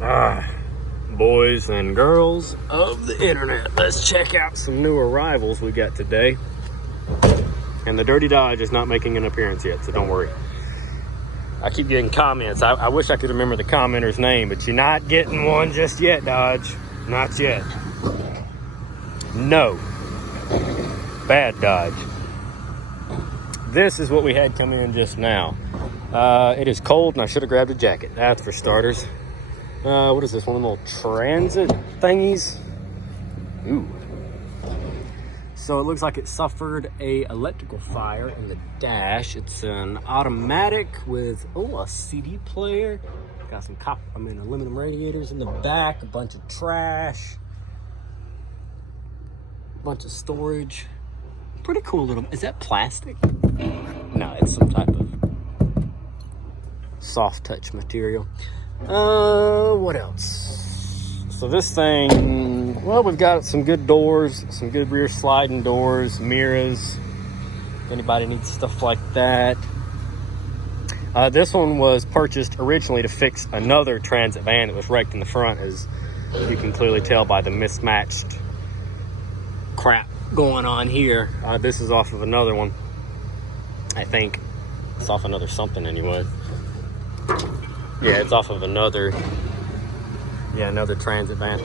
Boys and girls of the internet, let's check out some new arrivals we got today. And the Dirty Dodge is not making an appearance yet, so don't worry. I keep getting comments. I wish I could remember the commenter's name, but you're not getting one just yet, Dodge. Not yet. No. Bad Dodge. This is what we had come in just now. It is cold and I should have grabbed a jacket. That's for starters. What is this? One of them little transit thingies? Ooh. So it looks like it suffered a electrical fire in the dash. It's an automatic with, a CD player. Got some aluminum radiators in the back, a bunch of trash, a bunch of storage. Pretty cool little, is that plastic? No, it's some type of soft touch material. What else? So this thing, well, we've got some good doors, some good rear sliding doors, mirrors, if anybody needs stuff like that. This one was purchased originally to fix another transit van that was wrecked in the front, as you can clearly tell by the mismatched crap going on here. This is off of another one. I think it's off another something anyway. Yeah, it's off of another transit van.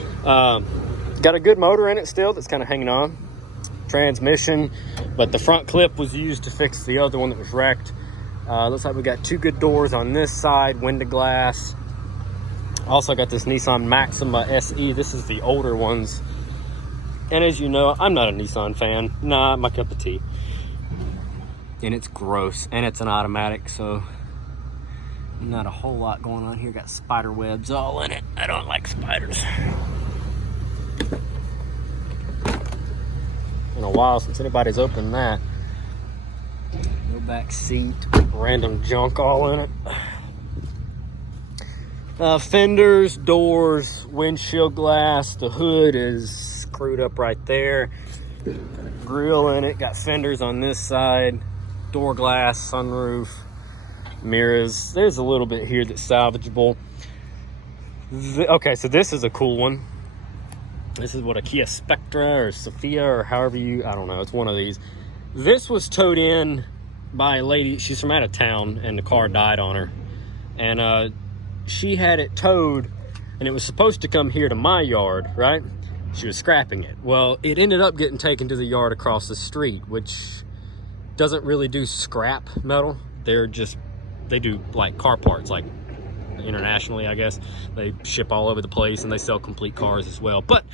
Got a good motor in it still that's kind of hanging on. Transmission, but the front clip was used to fix the other one that was wrecked. Looks like we got two good doors on this side, window glass. Also got this Nissan Maxima SE. This is the older ones. And as you know, I'm not a Nissan fan. Not my cup of tea. And it's gross. And it's an automatic, so not a whole lot going on here. Got spider webs all in it. I don't like spiders. In a while since anybody's opened that. No back seat. Random junk all in it. Fenders, doors, windshield glass. The hood is screwed up right there. Got a grill in it. Got fenders on this side. Door glass, sunroof, mirrors. There's a little bit here that's salvageable. Okay, so this is a cool one. This is what, a Kia Spectra or Sophia or however I don't know. It's one of these. This was towed in by a lady. She's from out of town and the car died on her. And she had it towed and it was supposed to come here to my yard, right? She was scrapping it. Well, it ended up getting taken to the yard across the street, which doesn't really do scrap metal. They do like car parts, like internationally, I guess. They ship all over the place and they sell complete cars as well. But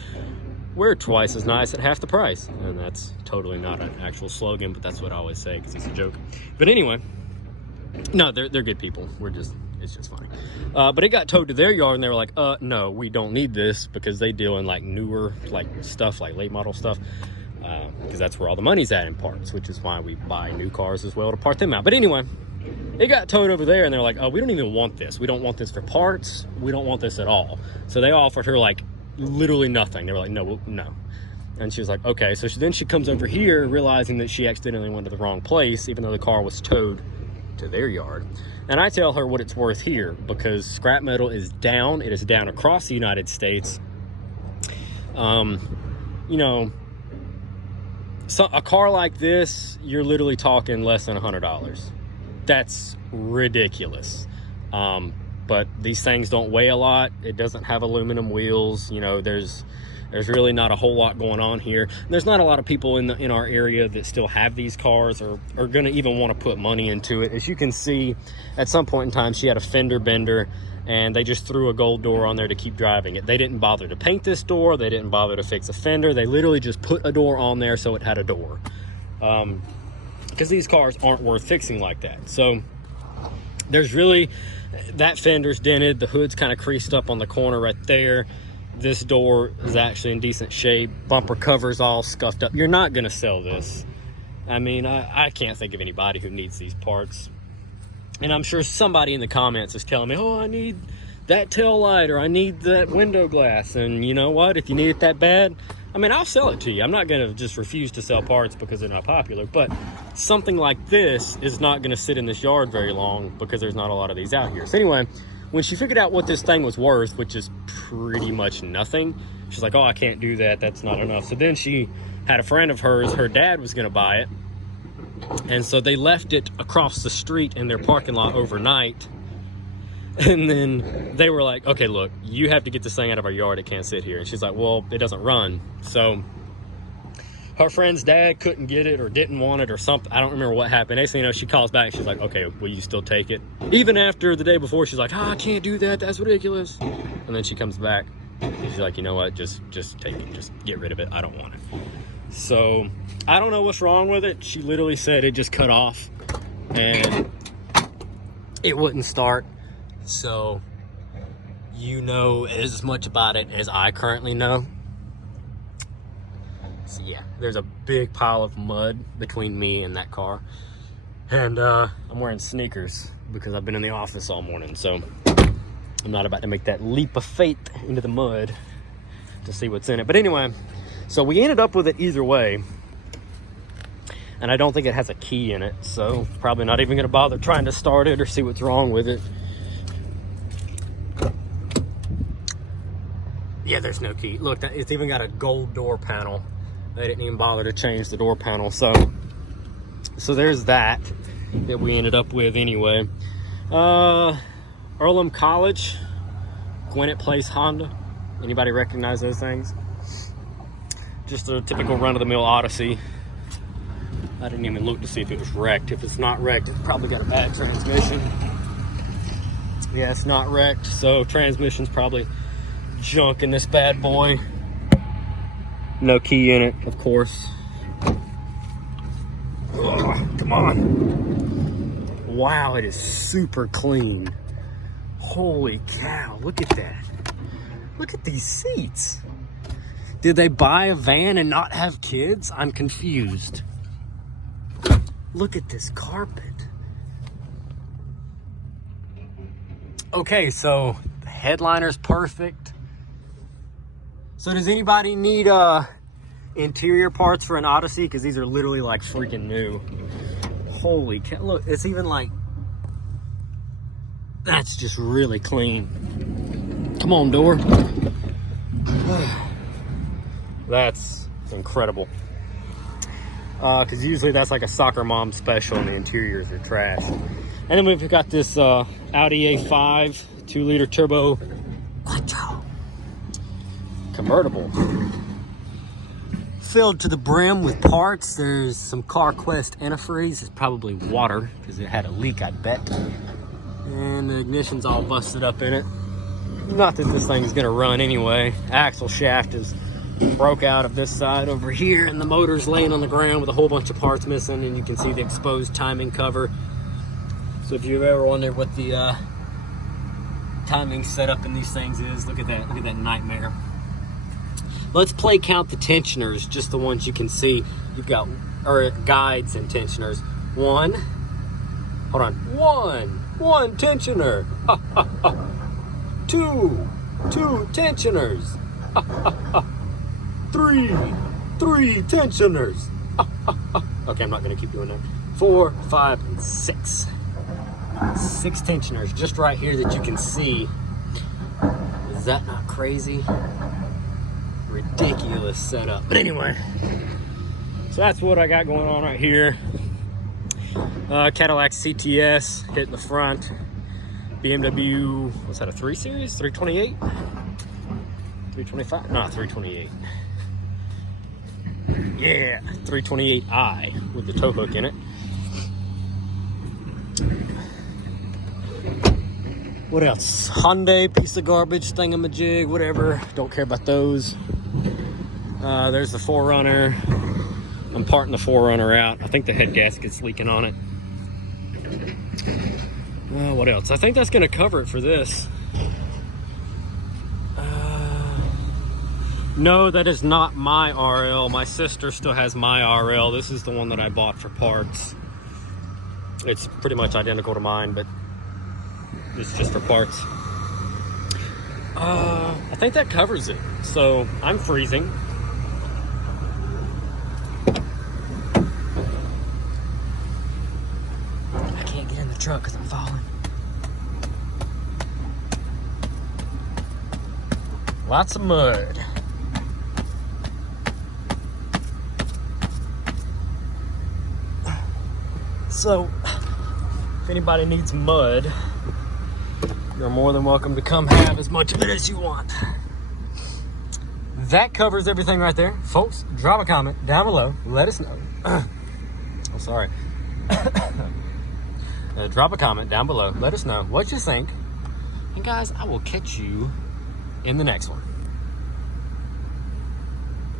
we're twice as nice at half the price. And that's totally not an actual slogan, but that's what I always say because it's a joke. But anyway, no, they're good people. It's just funny. But it got towed to their yard and they were like, no, we don't need this, because they deal in like newer like stuff, like late model stuff. Because that's where all the money's at in parts, which is why we buy new cars as well to part them out. But anyway, it got towed over there and they're like, oh, we don't even want this. We don't want this for parts. We don't want this at all. So they offered her like literally nothing. They were like, no. And she was like, okay. So then she comes over here realizing that she accidentally went to the wrong place, even though the car was towed to their yard. And I tell her what it's worth here, because scrap metal is down. It is down across the United States. So a car like this, you're literally talking less than $100. That's ridiculous. But these things don't weigh a lot. It doesn't have aluminum wheels. There's really not a whole lot going on here. There's not a lot of people in our area that still have these cars or are going to even want to put money into it. As you can see, at some point in time, she had a fender bender and they just threw a gold door on there to keep driving it. They didn't bother to paint this door. They didn't bother to fix a fender. They literally just put a door on there so it had a door. Because these cars aren't worth fixing like that. So there's really, that fender's dented. The hood's kind of creased up on the corner right there. This door is actually in decent shape. Bumper cover's all scuffed up. You're not going to sell this. I mean, I can't think of anybody who needs these parts. And I'm sure somebody in the comments is telling me, oh, I need that tail light or I need that window glass. And you know what? If you need it that bad, I mean, I'll sell it to you. I'm not going to just refuse to sell parts because they're not popular. But something like this is not going to sit in this yard very long because there's not a lot of these out here. So anyway, when she figured out what this thing was worth, which is pretty much nothing, she's like, oh, I can't do that. That's not enough. So then she had a friend of hers, her dad was going to buy it. And so they left it across the street in their parking lot overnight. And then they were like, okay, look, you have to get this thing out of our yard. It can't sit here. And she's like, well, it doesn't run. So her friend's dad couldn't get it or didn't want it or something. I don't remember what happened. Next thing you know, she calls back. She's like, okay, will you still take it? Even after the day before, she's like, I can't do that. That's ridiculous. And then she comes back. She's like, you know what? Just take it. Just get rid of it. I don't want it. So I don't know what's wrong with it. She literally said it just cut off and it wouldn't start. So you know as much about it as I currently know. So yeah, there's a big pile of mud between me and that car. And I'm wearing sneakers because I've been in the office all morning. So I'm not about to make that leap of faith into the mud to see what's in it. But anyway, so we ended up with it either way. And I don't think it has a key in it. So probably not even gonna bother trying to start it or see what's wrong with it. Yeah, there's no key. Look, it's even got a gold door panel. They didn't even bother to change the door panel. So there's that we ended up with anyway. Earlham College, Gwinnett Place Honda. Anybody recognize those things? Just a typical run-of-the-mill Odyssey. I didn't even look to see if it was wrecked. If it's not wrecked, it's probably got a bad transmission. Yeah, it's not wrecked, so transmission's probably junk in this bad boy. No key in it, of course. Oh, come on. Wow, it is super clean. Holy cow, look at that. Look at these seats. Did they buy a van and not have kids? I'm confused. Look at this carpet. Okay, so the headliner's perfect. So does anybody need interior parts for an Odyssey? Because these are literally like freaking new. Holy cow, look, it's even like, that's just really clean. Come on, door. That's incredible. Because usually that's like a soccer mom special and the interiors are trash. And then we've got this Audi A5 2-liter turbo quattro convertible. Filled to the brim with parts. There's some CarQuest antifreeze. It's probably water because it had a leak, I bet. And the ignition's all busted up in it. Not that this thing is gonna run anyway. Axle shaft is broke out of this side over here, and the motor's laying on the ground with a whole bunch of parts missing, and you can see the exposed timing cover. So if you've ever wondered what the timing setup in these things is, look at that nightmare. Let's play count the tensioners, just the ones you can see. You've got, or guides and tensioners. One tensioner. Two tensioners. Three tensioners. Okay, I'm not gonna keep doing that. 4, 5, and 6. 6 tensioners just right here that you can see. Is that not crazy? Ridiculous setup. But anyway, so that's what I got going on right here. Cadillac CTS hitting the front. BMW, what's that, a 3 Series? 328? 325? No, 328. Yeah, 328i with the tow hook in it. What else? Hyundai, piece of garbage, thingamajig, whatever. Don't care about those. There's the 4Runner. I'm parting the 4Runner out. I think the head gasket's leaking on it. What else? I think that's going to cover it for this. No, that is not my RL. My sister still has my RL. This is the one that I bought for parts. It's pretty much identical to mine, but it's just for parts. I think that covers it. So I'm freezing. I can't get in the truck because I'm falling. Lots of mud. So, if anybody needs mud, you're more than welcome to come have as much of it as you want. That covers everything right there. Folks, drop a comment down below. Let us know. I'm sorry. Drop a comment down below. Let us know what you think. And guys, I will catch you in the next one.